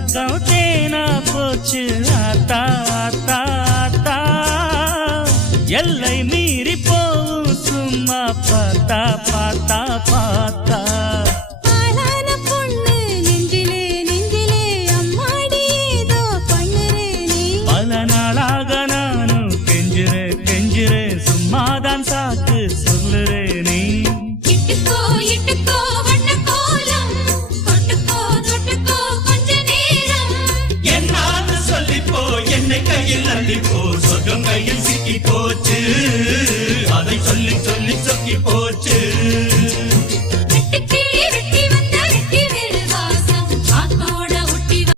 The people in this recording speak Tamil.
பக்கம் தேனா போச்சு ஆத்தா ஆத்தா ஆத்தா எல்லை மீறி போவும் சும்மா பார்த்தா பார்த்தா பார்த்தா பல நாளாக நானும் கெஞ்சுறேன் கெஞ்சுறேன் சும்மாதான் சாக்கு சொல்லுறேன் நீ என்னை கையில் அள்ளி போ சொர்க்கம் கையில் சிக்கி போச்சு